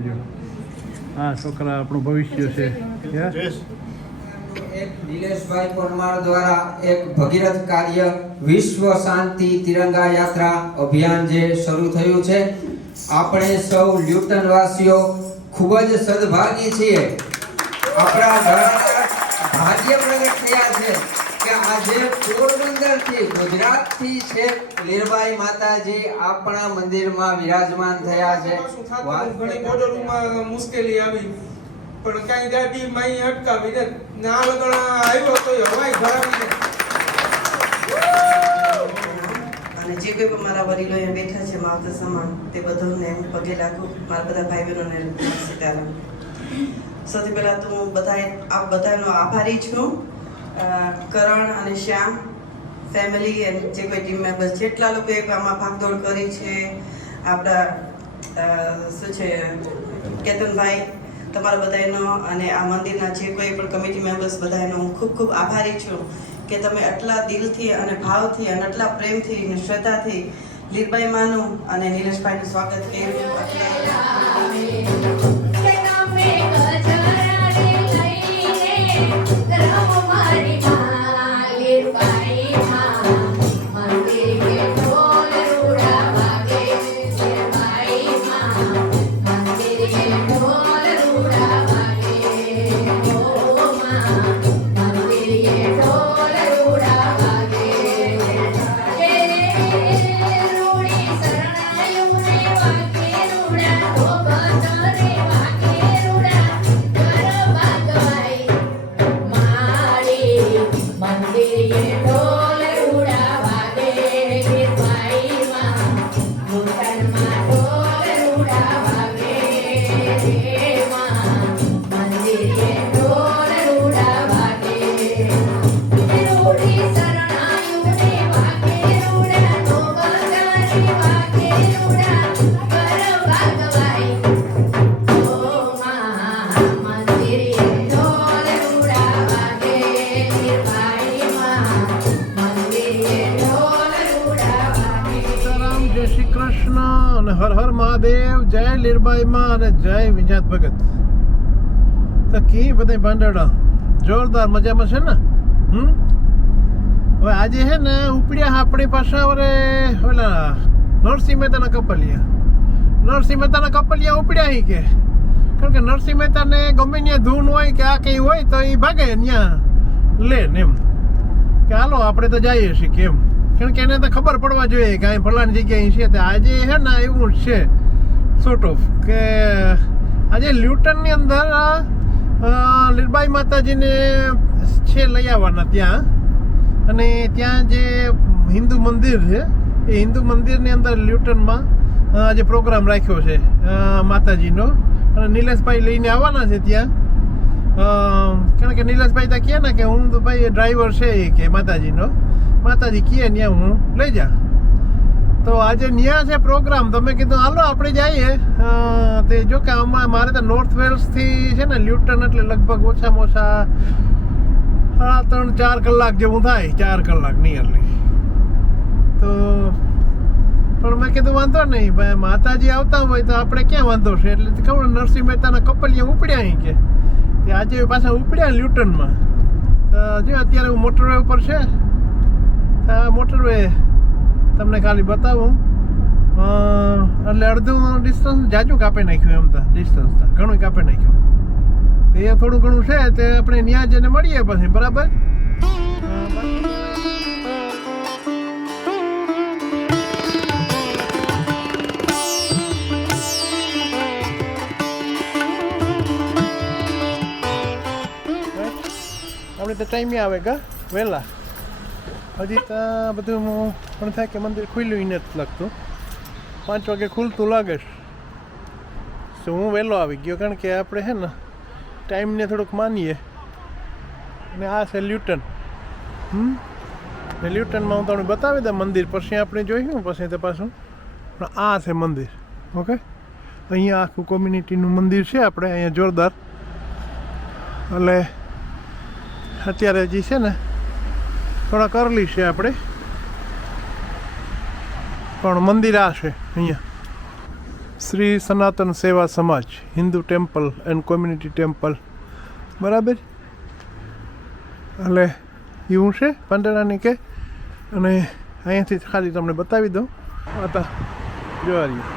જો આ છોકરા આપણું ભવિષ્ય છે નિલેશભાઈ પરમાર દ્વારા એક ભગીરથ કાર્ય વિશ્વ શાંતિ તિરંગા યાત્રા અભિયાન જે શરૂ થયું છે, આપણે સૌ લ્યુટન વાસીઓ ખૂબ જ સદભાગી છીએ. આપણા ભાગ્ય પ્રગટ થયા છે કે આજે પોરબંદર થી ગુજરાત થી છે લીરબાઈ માતાજી આપણા મંદિરમાં વિરાજમાન થયા છે. ઘણી બોર્ડરોમાં મુશ્કેલી આવી પણ કઈ ગાડી માઈ અટકાવી દે ના લગણ આવ્યો તો હવાઈ ભરાવી દે. અને જે કોઈ પણ મારા વડીલો અહીંયા બેઠા છે માવતર સમાન તે બધાને પગે લાગુ. મારા બધા ભાઈ બહેનોને સીતારામ. સૌથી પહેલા તો હું આપ બધાનો આભારી છું. કરણ અને શ્યામ ફેમિલી અને જે કોઈ ટીમ મેમ્બર્સ જેટલા લોકોએ આમાં ભાગદોડ કરી છે, આપણા શું છે કેતનભાઈ, તમારા બધાનો અને આ મંદિરના જે કોઈ પણ કમિટી મેમ્બર્સ બધાનો હું ખૂબ ખૂબ આભારી છું કે તમે આટલા દિલથી અને ભાવથી અને આટલા પ્રેમથી અને શ્રદ્ધાથી લીરબાઈ માનું અને નિલેશભાઈનું સ્વાગત કર્યું. હર હર મહાદેવ. જય લીરબાઈ માં અને જય વિજાત ભગત. તો કી બધા ભાંડડા જોરદાર મજામાં છે ને? હવે આજે છે ને ઉપડ્યા આપણી પાસે ઓલા નરસિંહ મહેતાના કપલિયા ઉપડ્યા કે કારણ કે નરસિંહ મહેતાને ગમે ત્યાં ધૂન હોય કે આ કઈ હોય તો એ ભાગે ત્યાં લે ને એમ કે હાલો આપણે તો જઈએ છીએ કે એમ, કારણ કે એને તો ખબર પડવા જોઈએ કે અહીં ફલાણી જગ્યાએ છે. તો આજે છે ને એવું જ છે સોર્ટ ઓફ કે આજે લ્યુટનની અંદર લીરબાઈ માતાજીને છે લઈ આવવાના ત્યાં, અને ત્યાં જે હિન્દુ મંદિર છે એ હિન્દુ મંદિરની અંદર લ્યુટનમાં આજે પ્રોગ્રામ રાખ્યો છે માતાજીનો, અને નિલેશભાઈ લઈને આવવાના છે ત્યાં. કારણ કે નિલેશભાઈ તો કહે ને કે હું તો ભાઈ ડ્રાઈવર છે એ કે માતાજીનો, માતાજી કહે ત્યાં હું લઈ જા. તો આજે ત્યાં છે પ્રોગ્રામ. તમે કીધું હાલો આપણે જઈએ. તે જો કે આમાં મારે તો નોર્થ વેલ્સથી છે ને લ્યુટન એટલે લગભગ ઓછામાં ઓછા 3-4 કલાક જેવું થાય, 4 કલાક નિયરલી. તો પણ મેં કીધું વાંધો નહીં ભાઈ, માતાજી આવતા હોય તો આપણે ક્યાં વાંધો છે. એટલે ખબર નરસિંહ મહેતાના કપલિયા ઉપડ્યા અહીં કે આજે પાછા ઉપડ્યા લ્યુટનમાં. તો જો અત્યારે હું મોટરવે ઉપર છે. મોટરવે તમને ખાલી બતાવું એટલે અડધું ડિસ્ટન્સ જાજુ કાપી નાખ્યું. એમ તો ડિસ્ટન્સ તો ઘણું કાપી નાખ્યું. એ થોડું ઘણું છે તે આપણે ત્યાં જઈને મળીએ પછી, બરાબર? આપણે તો ટાઈમે આવે કા વહેલા. હજી તો બધું પણ થાય કે મંદિર ખુલ્યું નથી લાગતું. 5 વાગે ખુલતું લાગે છે. તો હું વહેલો આવી ગયો કારણ કે આપણે છે ને ટાઈમને થોડુંક માનીએ. અને આ છે લ્યુટન. ને લ્યુટનમાં હું તમને બતાવી દઉં મંદિર, પછી આપણે જોઈશું પછી તો પાછું. પણ આ છે મંદિર. ઓકે, અહીંયા આખું કોમ્યુનિટીનું મંદિર છે આપણે અહીંયા જોરદાર. એટલે અત્યારે હજી છે ને થોડાક અર્લી છે આપણે, પણ મંદિર આ છે અહીંયા. શ્રી સનાતન સેવા સમાજ Hindu temple and community temple, બરાબર. એટલે એવું છે પાંદડાની કે. અને અહીંયાથી ખાલી તમને બતાવી દઉં. હતા જોવા રહ્યું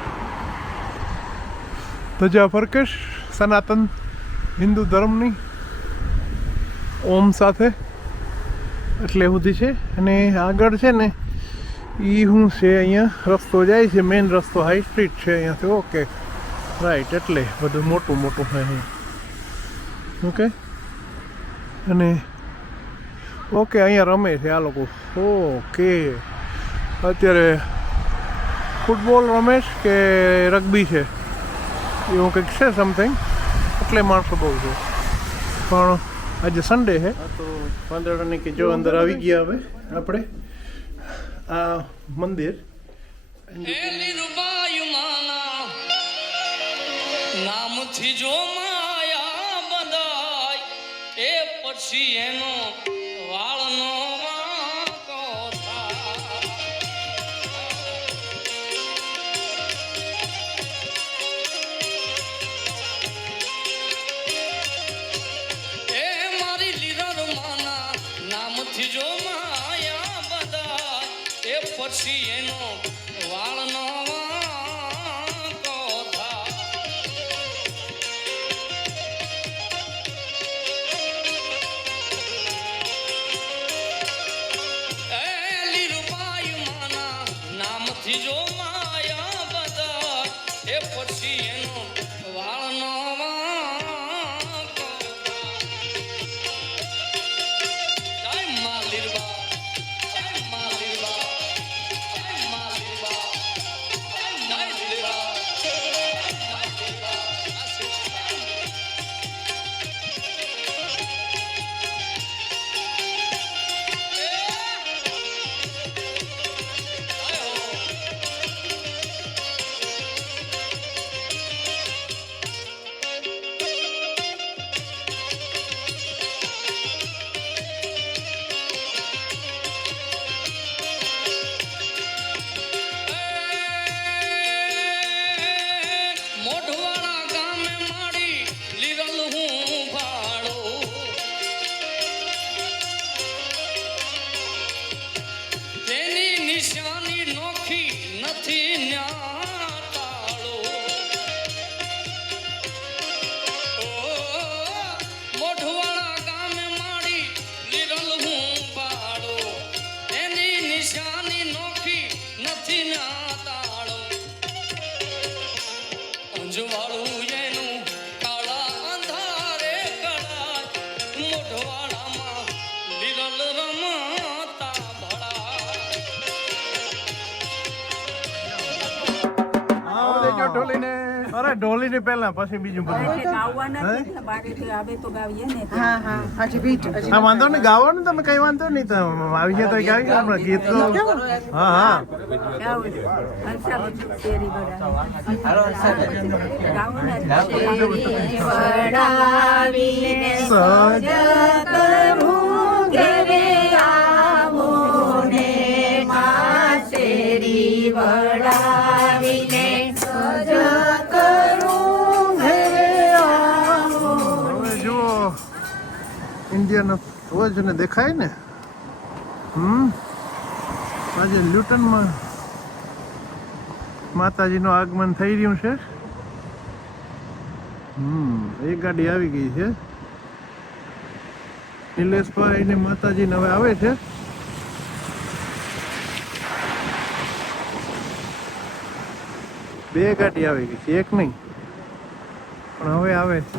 ધજા ફરકેશ સનાતન હિન્દુ ધર્મની ઓમ સાથે એટલે સુધી છે. અને આગળ છે ને એ શું છે, અહીંયા રસ્તો જાય છે, મેઇન રસ્તો હાઈ સ્ટ્રીટ છે અહીંયાથી. ઓકે રાઈટ, એટલે બધું મોટું મોટું છે અહીંયા. ઓકે, અને ઓકે અહીંયા રમે છે આ લોકો. ઓકે, અત્યારે ફૂટબોલ રમે કે રગ્બી છે એવું કંઈક છે સમથિંગ, એટલે માણસો બહુ છે. પણ આજે સન્ડે છે તો પાંદડાની કે જો અંદર આવી ગયા હવે આપણે આ મંદિર. નામથી જો માયા બધાય એ પછી એનો વાળનો વાંકો થાય. એ મારી લીરર માના નામથી જો માયા બધાય એ પછી એનો વાળનો જો માયા બધા એ પછી એનો વાળનો વાંકો. જય મા લીરબા, જય મા લીરબા, જય મા લીરબા, જય લીરબા, જય લીરબા. નિશાની નોખી નથી ન્યાતાળો. મોઢવાળા ગામે માડી લીરલ હું ભાડો. એની નિશાની નોખી નથી ન્યાતાળો. અંજવાળું એનું કાળા અંધારે કળાય. મોઢવાળામાં લીરલ રમતા ઢોલીને. અરે ઢોલીને પહેલા પછી બીજું બધું. હા વાંધો નહીં, ગાવાનું તમે કઈ વાંધો નહીં. તો આવી ગયા તો ગાવી ગયા હમણાં ગીત તો. હા હા ઇન્ડિયન ધ્વજ ને દેખાય ને. આજે લ્યુટનમાં માતાજીનું આગમન થઈ રહ્યું છે. એક ગાડી આવી ગઈ છે. નિલેશભાઈ ને માતાજી હવે આવે છે. બે ગાડી આવી ગઈ છે, એક નહીં પણ હવે આવે છે.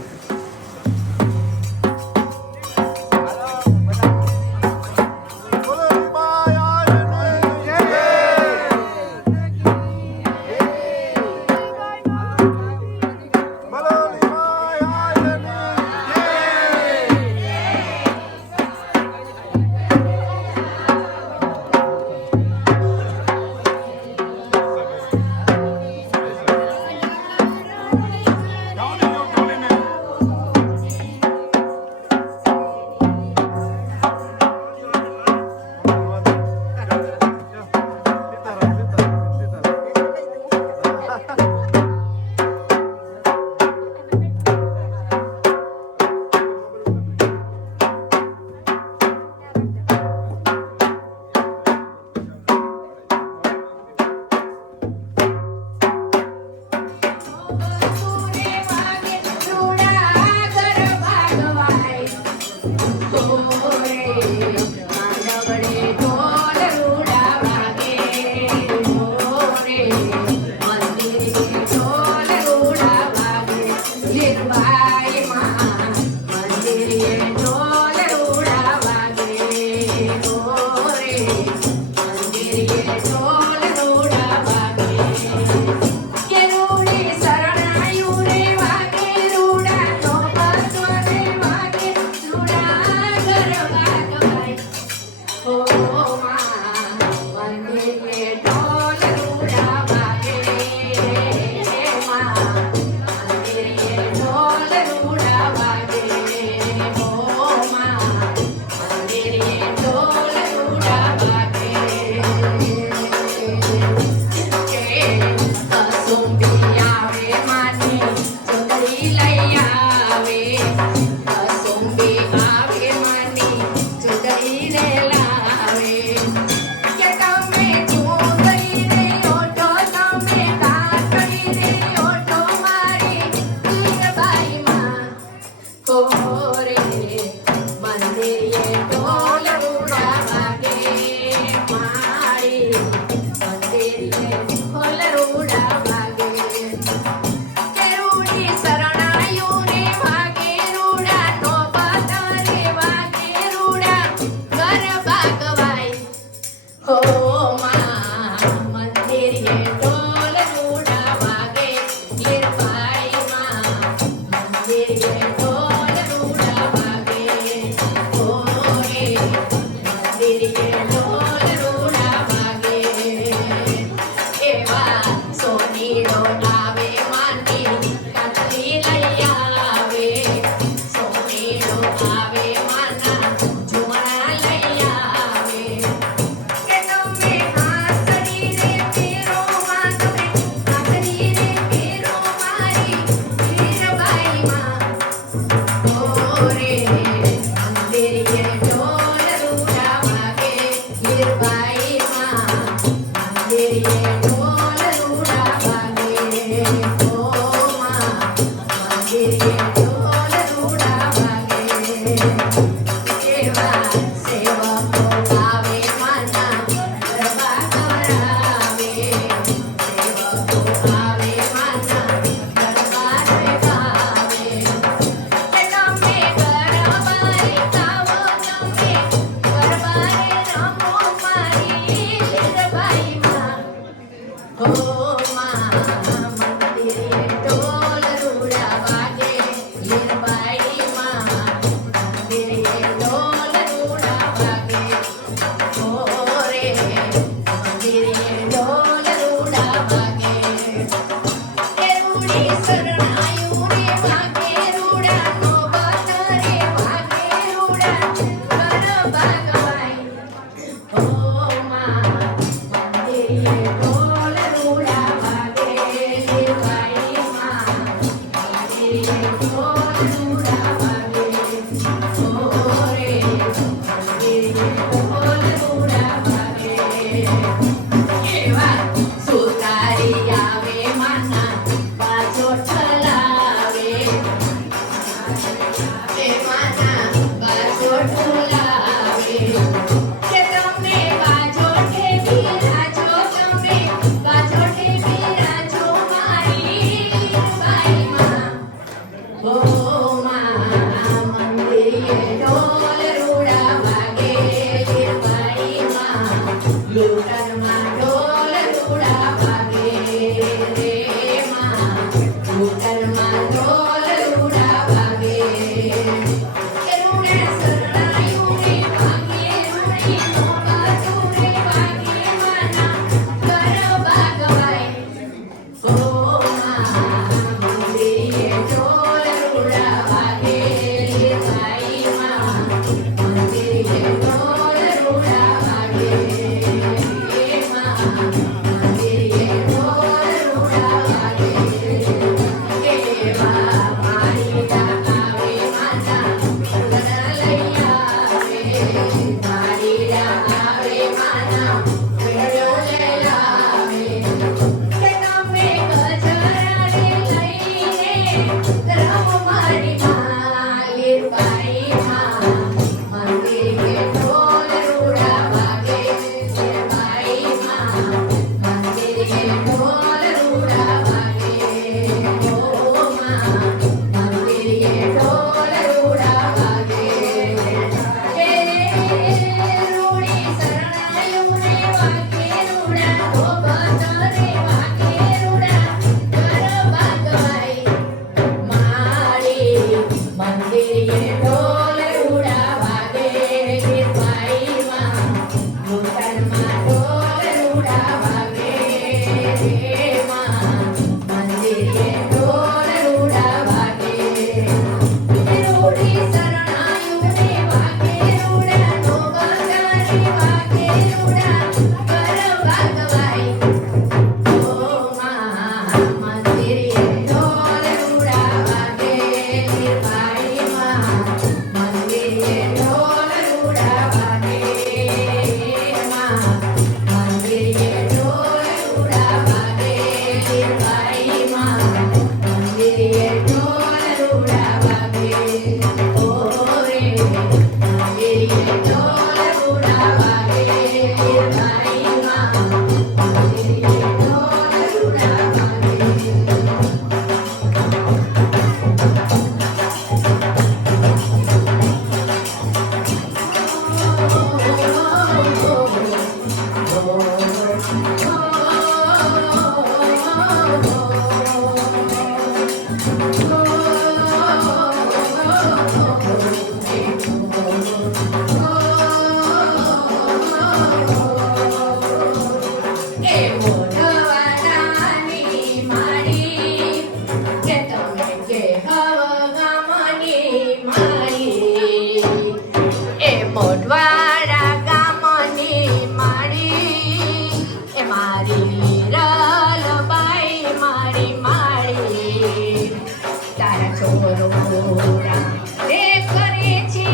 ભરોરા રે કરે છે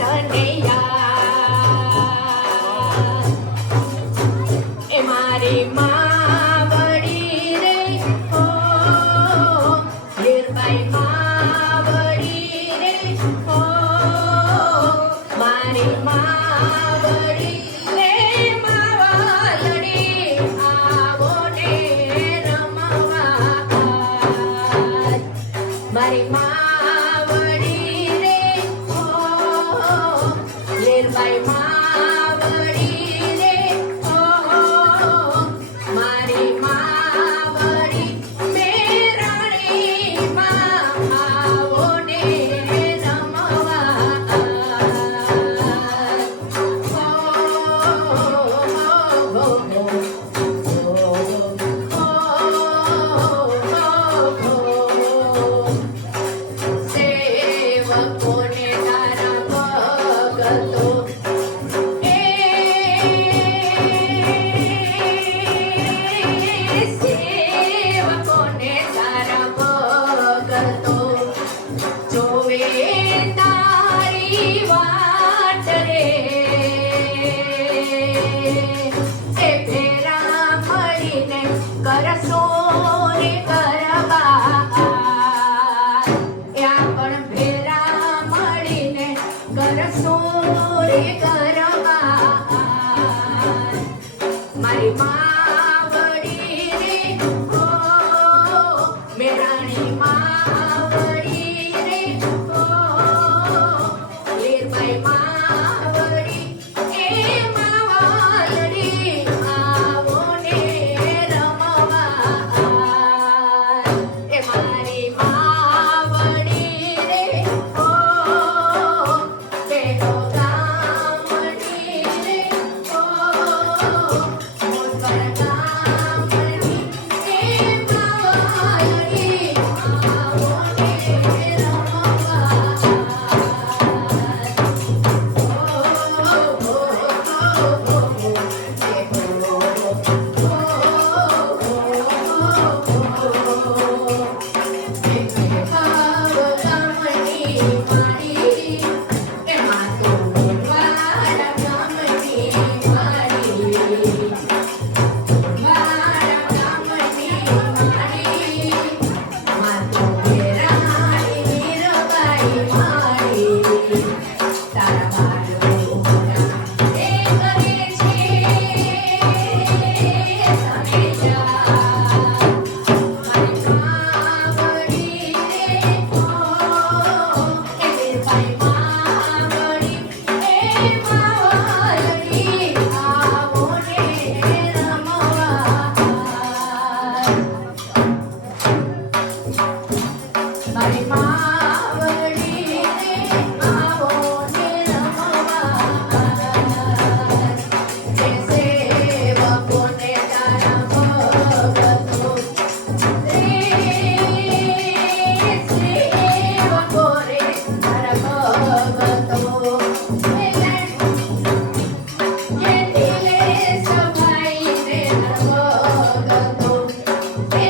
તને યાદ એ મારી માવડી રે હો હીરબાઈ માવડી રે હો મારી માવડી રે માવલડી આવો ને રમવા મારી માવડી રે હો હીરબાઈ માવડી રે હો મારી માવડી મેરણી માં આવો ને રમવા સેવકોને તારા ભગતો સેવકોને તારા ભગતો જોવે તારી વાટ રે એ ફેરા મળીને કરશો રે ગરબા એ આપણ ફેરા મળીને કરશો રે ગરબા મારી માવડી રે હો મેરાણી માવડી રે હો લીરબાઈ માવડી એ માવલડી આવો ને રમવા એ મારી માવડી રે હો બેનો ગામડી રે હો મોટર ગામડી એ માવલડી આવો ને મારી માવડી રે આવો ને રમવા એ સેવકોને તારા ભગતો રે સેવકો રે તારા ભગતો એ દિલે સભાઈ રે તારા ભગતો એ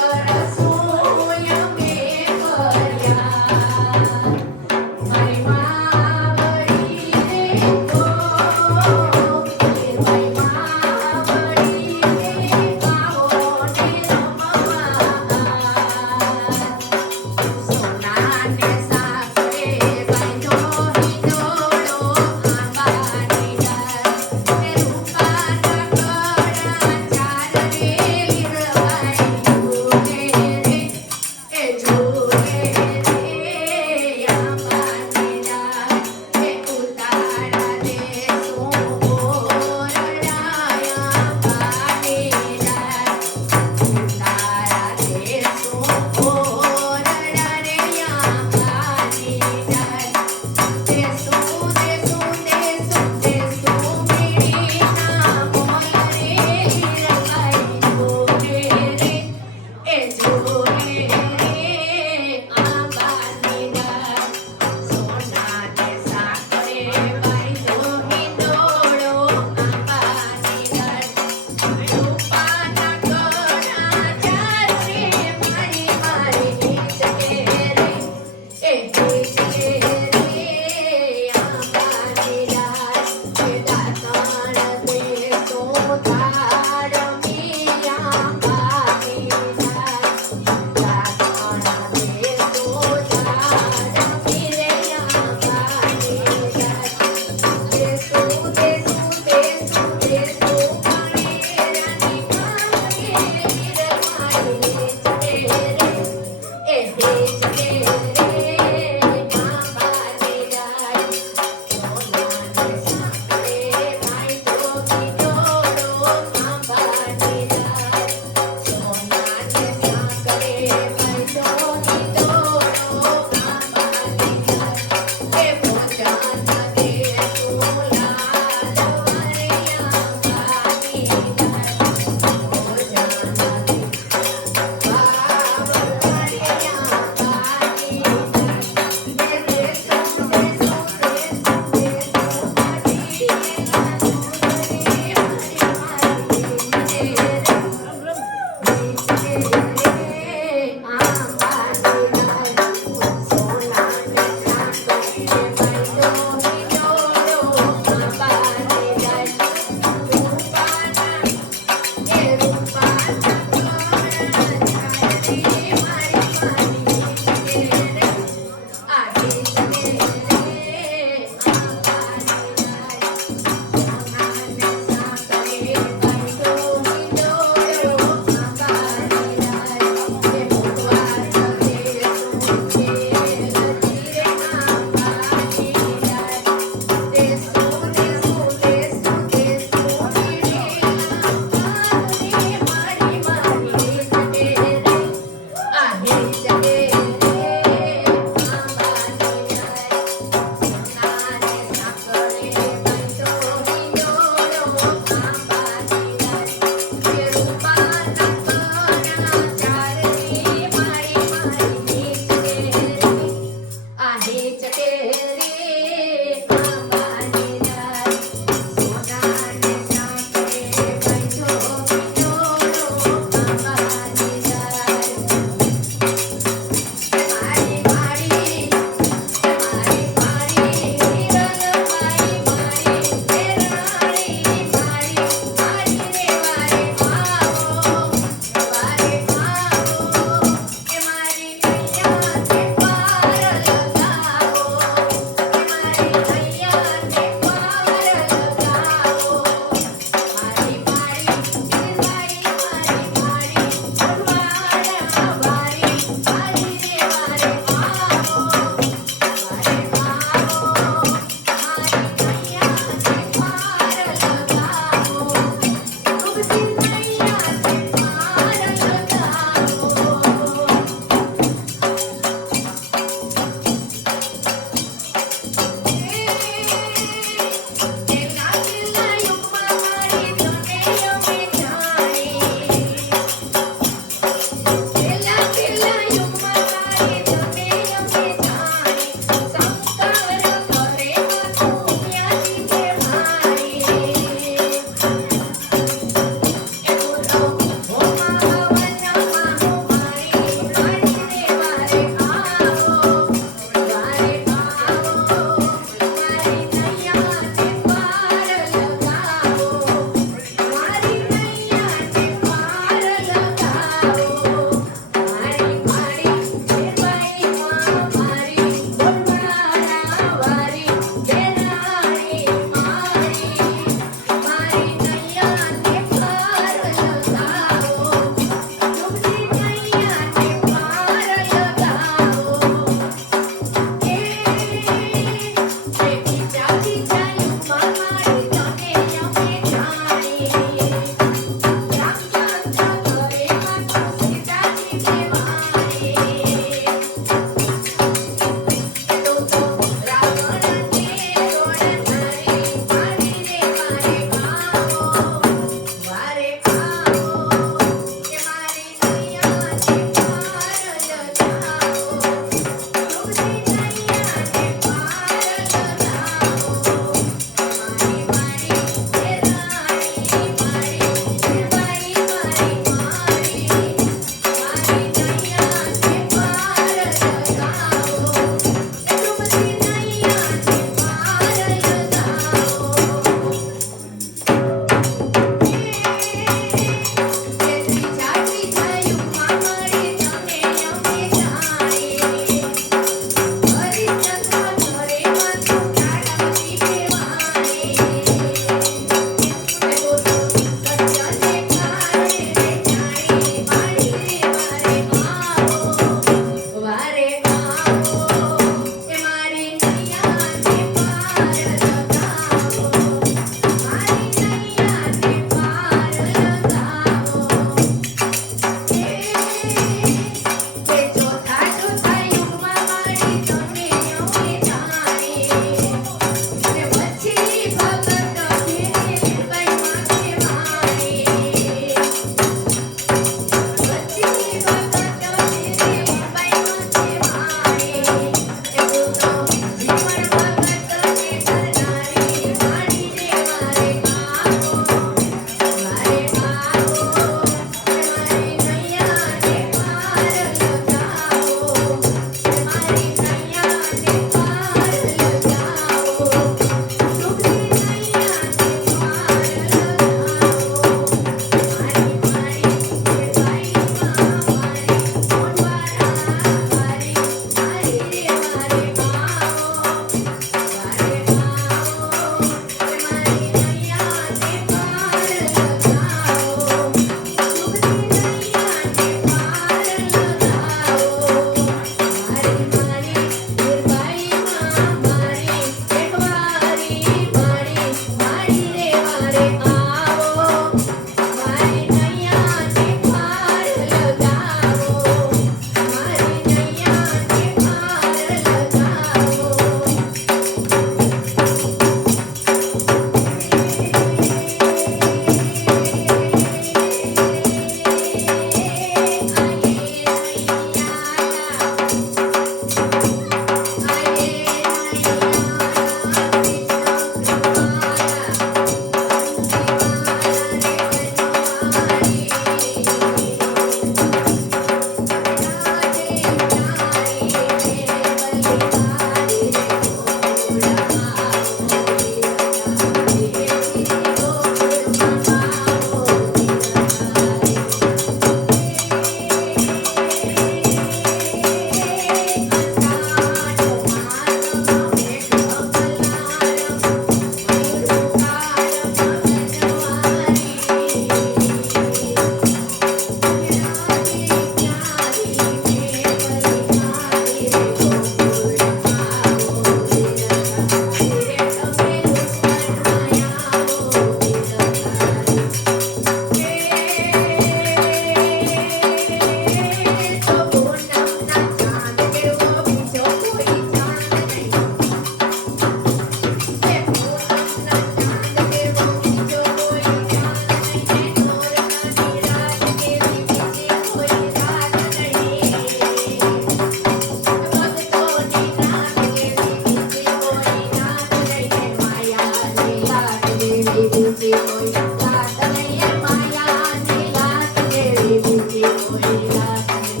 જેવી બીજી કોઈ લાત નહીં, માયાની લાત જેવી બીજી કોઈ લાત નહીં.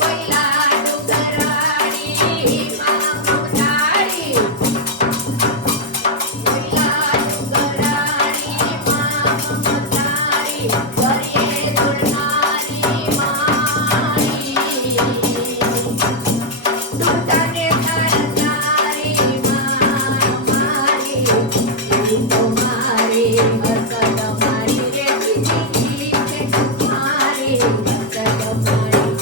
કોઈ લાડુ કરાડી માં મમતાડી, કોઈ લાડુ કરાડી માં મમતાડી, કરીએ દુર્નાની મારી. દુર્ગાને તારી મારી, તો મારી મસત મારી રે બીજી છે મારી મસત મારી.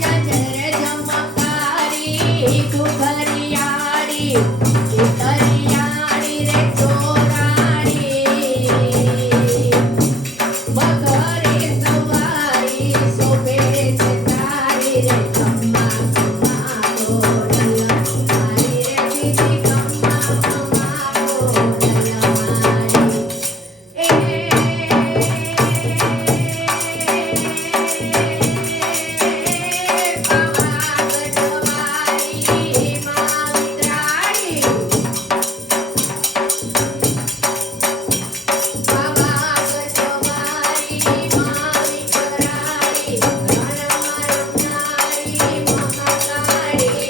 જજર જમકારી ઘુઘરિયાળી, ઘુઘરિયાળી રે ચોરાણી, બગરે સવારી શોભે છે તારી રે ખમ્મા ખમ્મા ગોરલ મારી રે દીદી ખમ્મા ખમ્મા ગોરલ મારી. પાવાગઢવાળી માં વિતરાળી, પાવાગઢવાળી માં વિતરાળી, રણમાં રમનારી મહાકાળી.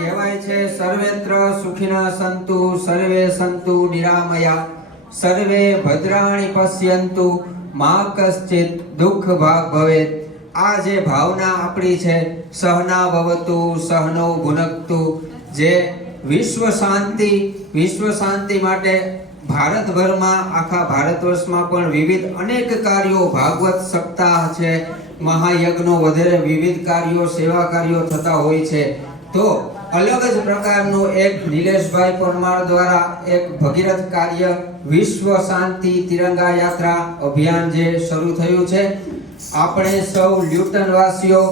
કહેવાય છે સર્વેત્ર સુખિનઃ સંતુ સર્વે સંતુ નિરામયા સર્વે ભદ્રાણી પશ્યંતુ મા કશ્ચિત દુઃખ ભાગ ભવેત. આ જે ભાવના આપણી છે સહના ભવતુ સહનો ભુનક્તુ, જે વિશ્વ શાંતિ માટે ભારતભરમાં આખા ભારત વર્ષમાં પણ વિવિધ અનેક કાર્યો, ભાગવત સપ્તાહ છે, મહાયજ્ઞો વગેરે વિવિધ કાર્યો, સેવા કાર્યો થતા હોય છે. તો અલગ જ પ્રકારનું એક નિલેશભાઈ પરમાર દ્વારા એક ભગીરથ કાર્ય વિશ્વ શાંતિ તિરંગા યાત્રા અભિયાન જે શરૂ થયું છે. આપણે સૌ લ્યુટન વાસીઓ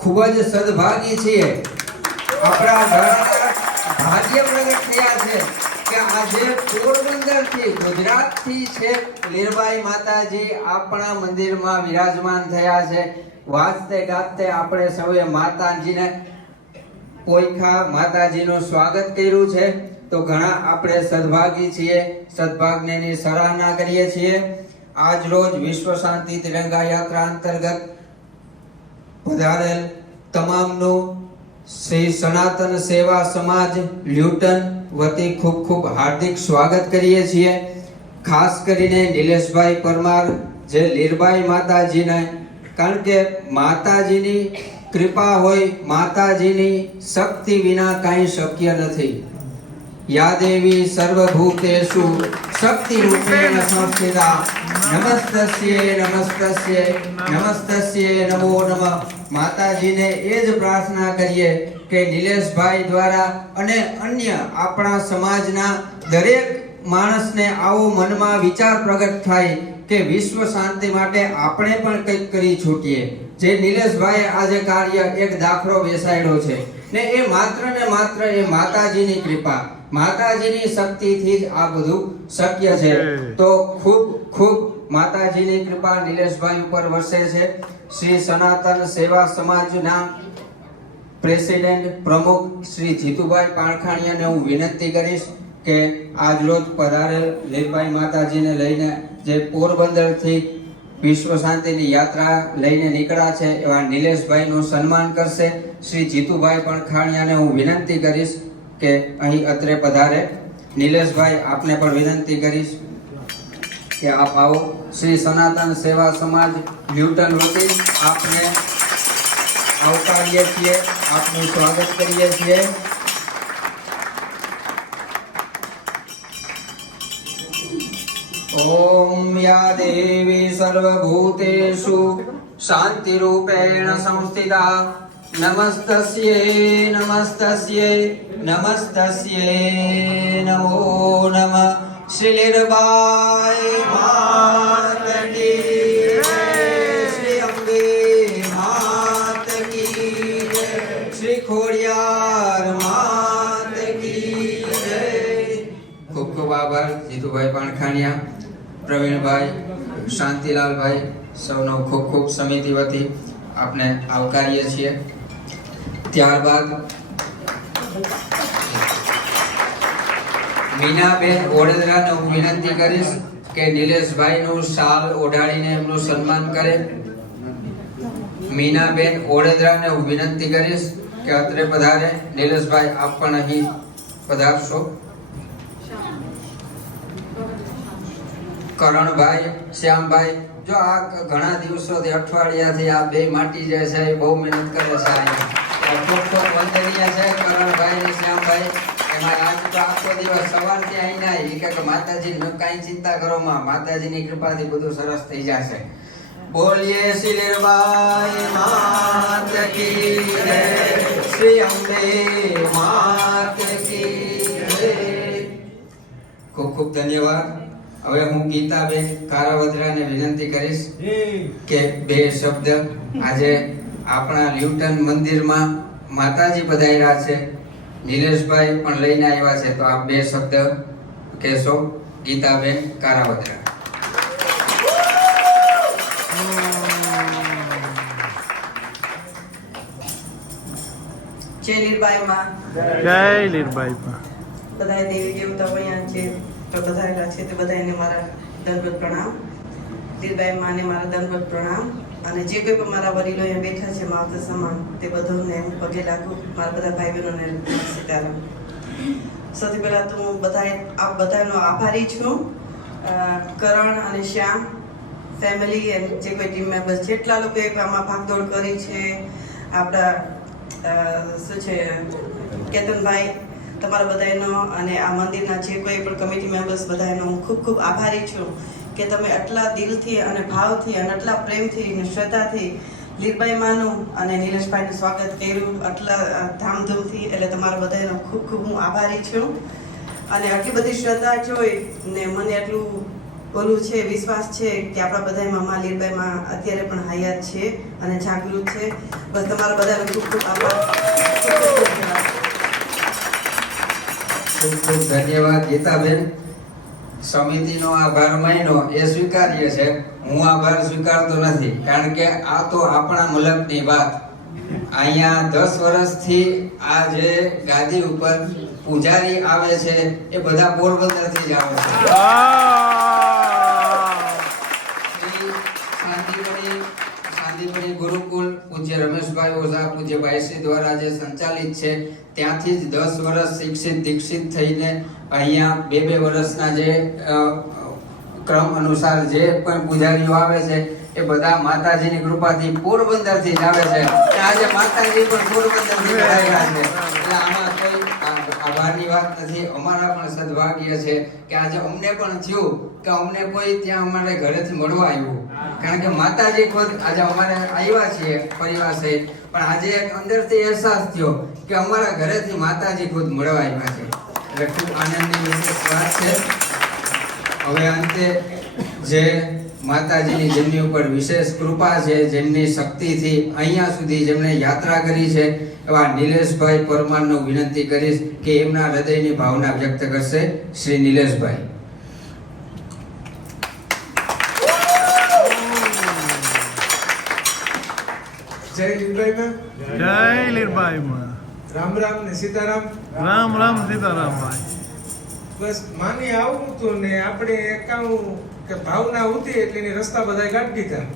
ખૂબ જ સદભાગી છીએ. આપણા ભાગ્ય પ્રગટ થયા છે કે આજે પોરબંદરથી ગુજરાતથી છેક લીરબાઈ માતાજી આપણા મંદિરમાં વિરાજમાન થયા છે. વાજતે ગાજતે આપણે સૌએ માતાજીને પોઈખા માતાજીનું સ્વાગત કર્યું છે. તો ઘણા આપણે સદભાગી છીએ, સદભાગ્યની સરાહના કરીએ છીએ. આજ રોજ વિશ્વ શાંતિ તિરંગા યાત્રા અંતર્ગત પધારેલ તમામનું શ્રી સનાતન સેવા સમાજ લ્યુટન વતી ખૂબ ખૂબ હાર્દિક સ્વાગત કરીએ છીએ. ખાસ કરીને નિલેશભાઈ પરમાર જે લીરબાઈ માતાજીને, કારણ કે માતાજીની કૃપા હોય, માતાજીની શક્તિ વિના કાંઈ શક્ય નથી. યા દેવી સર્વભૂતેષુ શક્તિ રૂપેણ સંસ્થિતા નમસ્તસ્યે નમસ્તસ્યે નમસ્તસ્યે નમો નમઃ. માતાજીને એ જ પ્રાર્થના કરીએ કે નિલેશભાઈ દ્વારા અને અન્ય આપણા સમાજના દરેક માણસને આવો મનમાં વિચાર પ્રગટ થાય કે વિશ્વ શાંતિ માટે આપણે પણ કંઈક કરી છૂટીએ. જે નિલેશભાઈ આજે કાર્ય એક દાખલો બેસાડ્યો છે ને એ માત્ર ને માત્ર એ માતાજીની કૃપા, માતાજીની શક્તિથી જ આ બધું શક્ય છે. તો ખૂબ ખૂબ માતાજીની કૃપા નિલેશભાઈ ઉપર વરસે છે. શ્રી સનાતન સેવા સમાજના પ્રેસિડેન્ટ પ્રમુખ શ્રી જીતુભાઈ પાણખાણીયાને હું વિનંતી કરીશ કે આજ રોજ પધારેલ લીરબાઈ માતાજીને લઈને જે પોરબંદરથી વિશ્વ શાંતિની યાત્રા લઈને નીકળ્યા છે એવા નિલેશભાઈનું સન્માન કરશે. શ્રી જીતુભાઈ પડખાણિયાને હું વિનંતી કરીશ કે અહીં અત્રે પધારે. નિલેશભાઈ, આપને પણ વિનંતી કરીશ કે આપ આવો. શ્રી સનાતન સેવા સમાજ લ્યુટન વતી આપને આવકારીએ છીએ, આપનું સ્વાગત કરીએ છીએ. ઓમ યા દેવી સર્વભૂતેષુ શાંતિરૂપેણ સંસ્થિતા નમસ્તસ્યે નમસ્તસ્યે નમસ્તસ્યે નમો નમઃ. શ્રી લીરબાઈ માત કી જય. શ્રી અંબે માત કી જય. શ્રી ખોડિયાર માત કી જય. ખૂબ ખૂબ આભાર જીતુભાઈ પાણખાણિયા, પ્રવીણભાઈ, શાંતિલાલભાઈ, સૌનો ખૂબ ખૂબ સમિતિ વતી આપને આવકારીએ છીએ. ત્યારબાદ મીનાબેન ઓડેદરાને હું વિનંતી કરીશ કે નિલેશભાઈનું શાલ ઓઢાડીને એમનું સન્માન કરે. મીનાબેન ઓડેદરાને હું વિનંતી કરીશ કે અત્રે પધારે. નિલેશભાઈ, આપ પણ અહીં પધારશો. કરણભાઈ, શ્યામભાઈ, જો આ ઘણા દિવસોથી અઠવાડિયાથી આ બે માટી જાય છે, એ બહુ મહેનત કરે છે. ખૂબ ખૂબ વંદનીય છે કરણભાઈ અને શ્યામભાઈ. એમાં આજ તો આખો દિવસ સવારથી અહીં ના કે માતાજી કાંઈ ચિંતા કરો માં, માતાજીની કૃપાથી બધું સરસ થઈ જશે. બોલીએ શ્રી લીરબાઈ માત કી જય. શ્રી અંબે માત કી જય. ખૂબ ખૂબ ધન્યવાદ. હવે હું ગીતાબેન કારાવદરાને વિનંતી કરીશ કે બે શબ્દ આજે આપણા લ્યુટન મંદિરમાં માતાજી પધાર્યા છે, નિલેશભાઈ પણ લઈને આવ્યા છે, તો આપ બે શબ્દ કહેશો. ગીતાબેન કારાવદરા. જય લીરબાઈ માં. જય લીરબાઈ માં. બધા દેવી દેવતાઓ અહીંયા છે તો બધાયેલા છે તે બધાને મારા દંડવત પ્રણામ. લીરબાઈ માને મારા દંડવત પ્રણામ. અને જે કોઈ પણ મારા વડીલો અહીંયા બેઠા છે માવતર સમાન, તે બધાને હું પગે લાગુ. મારા બધા ભાઈ બહેનોને સીતારામ. સૌથી પહેલા તો હું આપ બધાનો આભારી છું. કરણ અને શ્યામ ફેમિલી અને જે કોઈ ટીમ મેમ્બર્સ, જેટલા લોકોએ આમાં ભાગદોડ કરી છે, આપણા શું છે કેતનભાઈ, તમારા બધાનો અને આ મંદિરના જે કોઈ પણ કમિટી મેમ્બર્સ બધાનો હું ખૂબ ખૂબ આભારી છું કે તમે આટલા દિલથી અને ભાવથી અને આટલા પ્રેમથી અને શ્રદ્ધાથી લીરબાઈ માનું અને નિલેશભાઈનું સ્વાગત કર્યું, આટલા ધામધૂમથી. એટલે તમારા બધાનો ખૂબ ખૂબ હું આભારી છું. અને આટલી બધી શ્રદ્ધા જોઈ ને મને આટલું ઓલું છે, વિશ્વાસ છે કે આપણા બધામાં માં લીરબાઈમાં અત્યારે પણ હયાત છે અને જાગૃત છે. બસ તમારા બધાનો ખૂબ ખૂબ આભાર. ખૂબ ખૂબ ધન્યવાદ ગીતાબેન. સમિતિનો આભાર માન્યો એ સ્વીકાર્ય છે, હું આભાર સ્વીકારતો નથી, કારણ કે આ તો આપણા મુલકની વાત. અહીંયા 10 વર્ષથી આ જે ગાદી ઉપર પૂજારી આવે છે એ બધા પોરબંદરથી જ આવે છે. શાંતિવની ગુરુકુલ પૂજ્ય રમેશભાઈ ઓઝા, પૂજ્ય ભાઈશ્રી દ્વારા જે સંચાલિત છે, ત્યાંથી જ 10 વર્ષ શિક્ષિત દીક્ષિત થઈને અહીંયા 2-2 વર્ષના જે ક્રમ અનુસાર જે પણ પૂજારીઓ આવે છે એ બધા માતાજીની કૃપાથી પોરબંદરથી જ આવે છે. આજે માતાજી પણ પોરબંદરથી આવ્યા છે. એટલે આમાં કોઈ આભારની વાત નથી. અમારા પણ સદભાગ્ય છે કે આજે અમને પણ થયું કે અમને કોઈ ત્યાં અમારે ઘરેથી મળવા આવ્યું, કારણ કે માતાજી ખુદ આજે અમારે આવ્યા છીએ પરિવાર સહિત, પણ આજે એક અંદરથી અહેસાસ થયો કે અમારા ઘરેથી માતાજી ખુદ મળવા આવ્યા છે. એટલે ખૂબ આનંદની વિશેષ વાત છે. હવે અંતે જે માતાજીની જેમની ઉપર વિશેષ કૃપા છે, જેમની શક્તિથી અહીંયા સુધી જેમણે યાત્રા કરી છે, એવા નિલેશભાઈ પરમારનું વિનંતી કરીશ કે એમના હૃદયની ભાવના વ્યક્ત કરશે. શ્રી નિલેશભાઈ. જય લીરબાઈ માં. જય લીરબાઈ માં. રામ રામ ને સીતારામ. રામ રામ સીતારામ ભાઈ. બસ માની આવું હતું ને આપણે એકાઉં કે ભાવના ઉતી એટલે એની રસ્તા બધા કાઢી દીધા.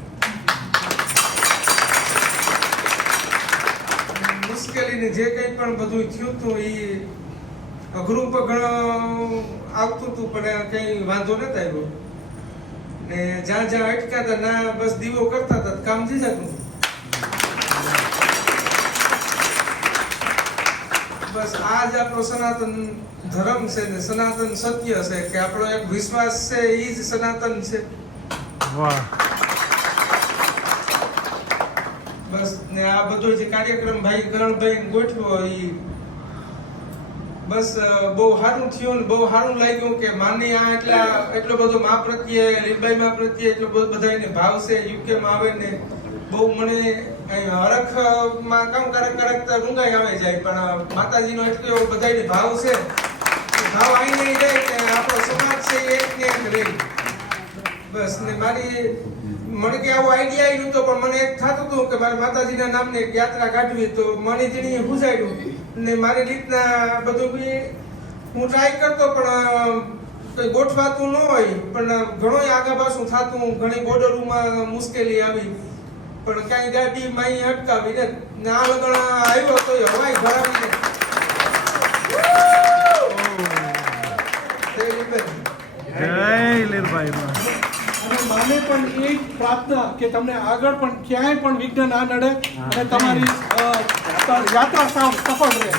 મુશ્કેલીને જે કંઈ પણ બધું થયું હતું એ અઘરું પણ ઘણું આવતું હતું પણ કંઈ વાંધો નતો આવ્યો ને જ્યાં જ્યાં અટકાતા ના બસ દીવો કરતા હતા કામ થઈ જતું. બસ આ જ આપણો સનાતન ધર્મ છે ને સનાતન સત્ય છે કે આપણો એક વિશ્વાસ છે એ જ સનાતન છે. વાહ. બસ ને આ બધો જે કાર્યક્રમ ભાઈ કરણભાઈ ગોઠવ્યો એ બસ બહુ સારું થયું ને બહુ સારું લાગ્યું કે માની આ એટલો બધો મા પ્રત્યે લીલબાઈ મા પ્રત્યે એટલો બધો બધાને ભાવ છે. યુકે માં આવે ને બહુ મને હરખમાં કામ કરક રૂંગાઈ આવે જાય પણ માતાજીનો એટલો બધાને ભાવ છે. ભાવ આઈને નહીં રહે કે આપણો સમાજ છે એક ને એક રહે. બસ ને મારી મને કે આવો આઈડિયા આવ્યો તો પણ મને એક થતું હતું કે મારે માતાજીના નામને એક યાત્રા કાઢવી તો મને જેની પૂછાયું ને મારી રીતના બધું બી હું ટ્રાય કરતો પણ કઈ ગોઠવાતું ન હોય પણ ઘણો આગા પાછું થતું. ઘણી બોર્ડરોમાં મુશ્કેલી આવી પણ કાંઈ ગાડી માઈ અટકાવી ને આ લગણ આવ્યો તો હવાઈ ભરાવીને જય લીલભાઈ માં. અને માને પણ એ પ્રાર્થના કે તમને આગળ પણ ક્યાંય પણ વિઘ્ન ના નડે અને તમારી યાત્રા સફળ રહે.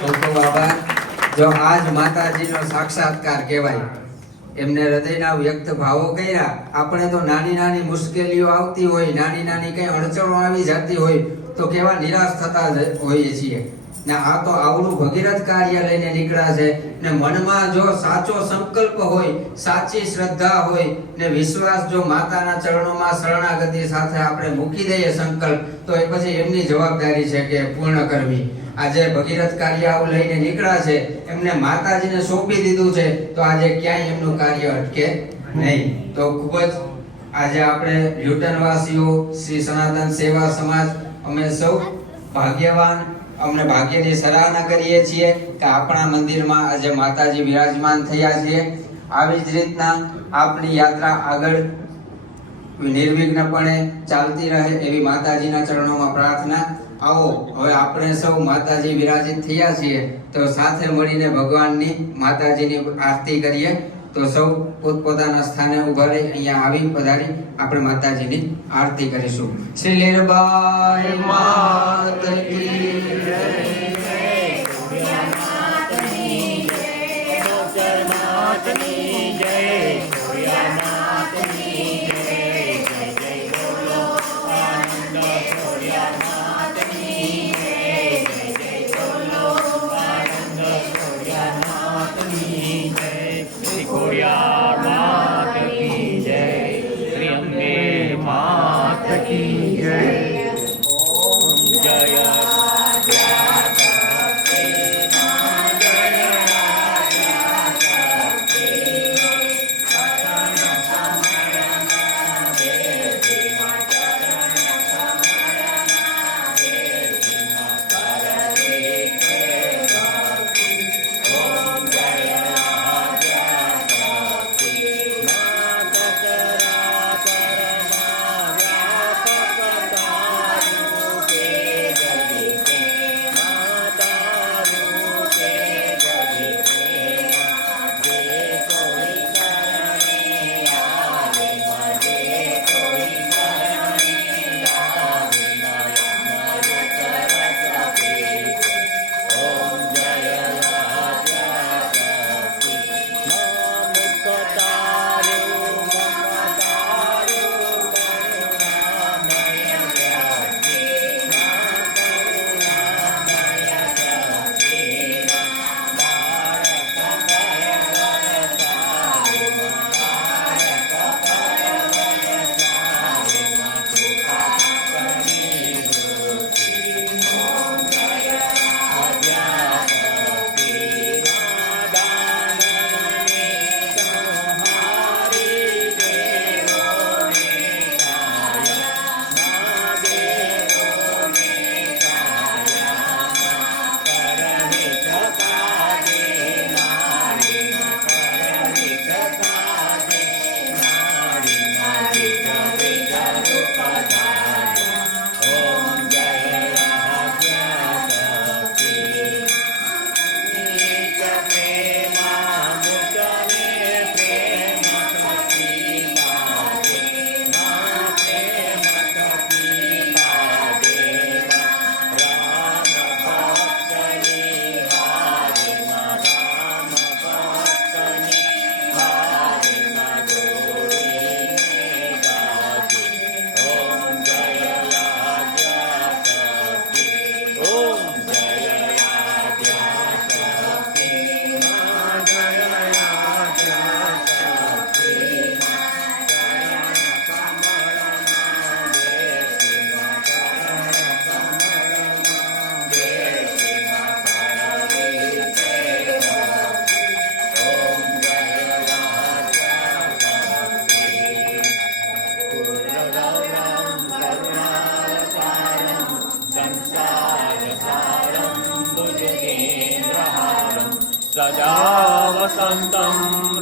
ખૂબ ખૂબ આભાર. જો આજ માતાજીનો સાક્ષાત્કાર કહેવાય. એમને હૃદયના વ્યક્ત ભાવો કર્યા. આપણે તો નાની નાની મુશ્કેલીઓ આવતી હોય, નાની નાની કઈ અડચણો આવી જતી હોય તો કેવા નિરાશ થતા હોઈએ છીએ ને આ તો આવડું ભગીરથ કાર્ય લઈને નીકળ્યા છે ને મનમાં જો સાચો સંકલ્પ હોય, સાચી શ્રદ્ધા હોય ને વિશ્વાસ જો માતાના ચરણોમાં શરણાગતિ સાથે આપણે મૂકી દઈએ સંકલ્પ તો એ પછી એમની જવાબદારી છે કે પૂર્ણ કરવી. આજે ભગીરથ કાર્ય આવું લઈને નીકળ્યા છે, એમને માતાજીને સોંપી દીધું છે તો આજે ક્યાંય એમનું કાર્ય અટકે નહીં. તો ખૂબ જ આજે આપણે લ્યુટન વાસીઓ શ્રી સનાતન સેવા સમાજ અમે સૌ ભાગ્યવાન, અમને ભાગ્યની સરાહના કરીએ છીએ કે આપણા મંદિરમાં આજે માતાજી વિરાજમાન થયા છે. આવી જ રીતના આપની યાત્રા આગળ નિર્વિઘ્નપણે ચાલતી રહે એવી માતાજીના ચરણોમાં પ્રાર્થના. આવો હવે આપણે સૌ માતાજી વિરાજિત થયા છીએ તો સાથે મળીને ભગવાનની માતાજીની આરતી કરીએ. તો સૌ પોતપોતાના સ્થાને ઉભા રહી અહીંયા આવી પધારી આપણે માતાજીની આરતી કરીશું. શ્રી લીલબાઈ માત કી જય.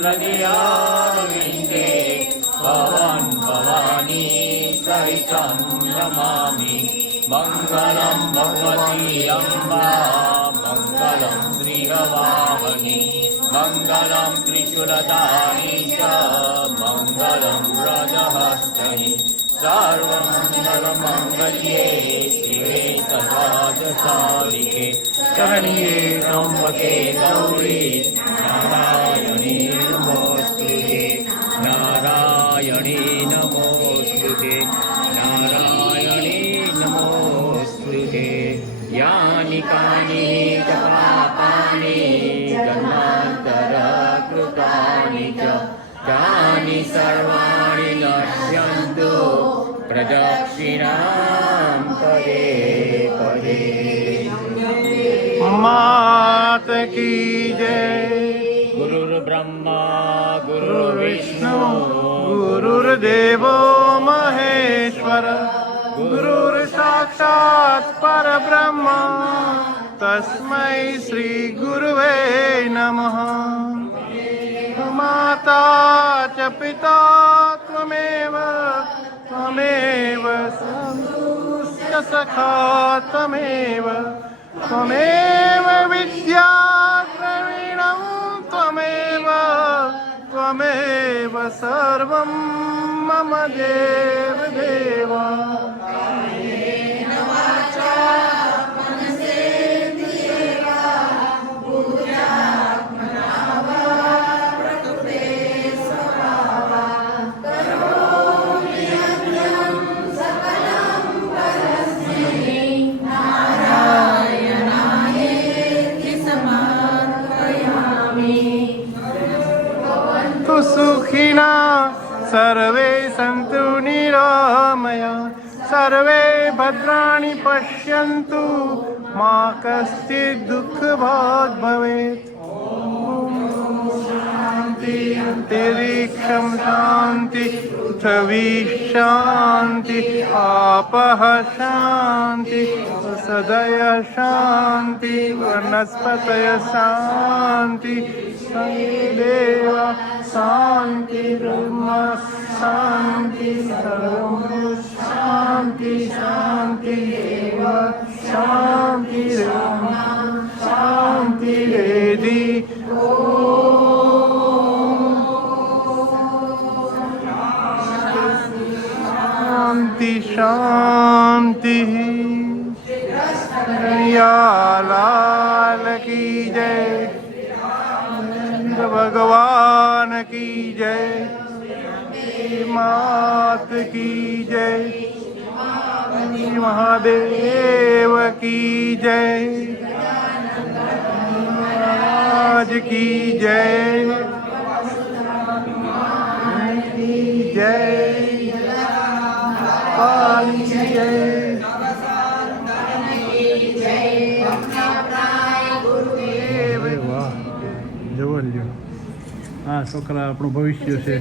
हृदयारविन्दे भवन् भवानी सहितं नमामि मङ्गलं भगवती अम्बा मङ्गलं श्रीभवानी मङ्गलं त्रिशूलधारी च मङ्गलं व्रजहस्तनि सर्वमङ्गलमङ्गल्ये शिवे सर्वार्थसाधिके शरण्ये त्र्यम्बके गौरी नारायणी नमोस्तुते नारायणी नमोस्तुते नारायणी नमोस्तुते यानि कानि च पापानि जन्मान्तरकृतानि च तानि सर्वाणि नश्यन्तु प्रदक्षिणां पदे पदे मात की जय। गुरुर्ब्रह्मा गुरुर्विष्णु गुरुर्देवो महेश्वर गुरुर्साक्षात् परब्रह्म तस्मै श्री गुरुवे नमः। माता च पिता त्वमेव त्वमेव च सखा त्वमेव त्वमेव विद्या द्रविणं त्वमेव त्वमेव सर्वं मम देवदेव। सुखिनः सर्वे सन्तु निरामया सर्वे भद्राणि पश्यन्तु मा कश्चित् दुःखभाग् भवेत्। अंतरिक्षं शान्ति पृथिवी शान्ति आपः शान्ति सदय शान्ति वनस्पतय शान्ति देव शान्ति ब्रह्म शान्ति सर्वं शान्ति शान्ति एव शान्ति शान्ति रेदि। शांति शांति। या लाल की जय भगवान की जय मात की जय महादेव की जय आज की जय की जय काली जय। વાહ જબરજસ્ત આ છોકરા આપણું ભવિષ્ય છે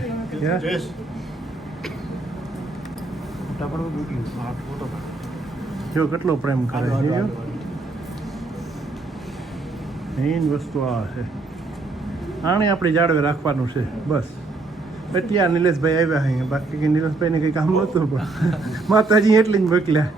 જો કેટલો પ્રેમ કરે છે જો મેઇન વસ્તુ આ છે આને આપણે જાળવે રાખવાનું છે બસ એટલે આ નિલેશભાઈ આવ્યા અહીં બાકી નિલેશભાઈને કંઈ કામ નહોતું પણ માતાજી એટલે જ મોકલ્યા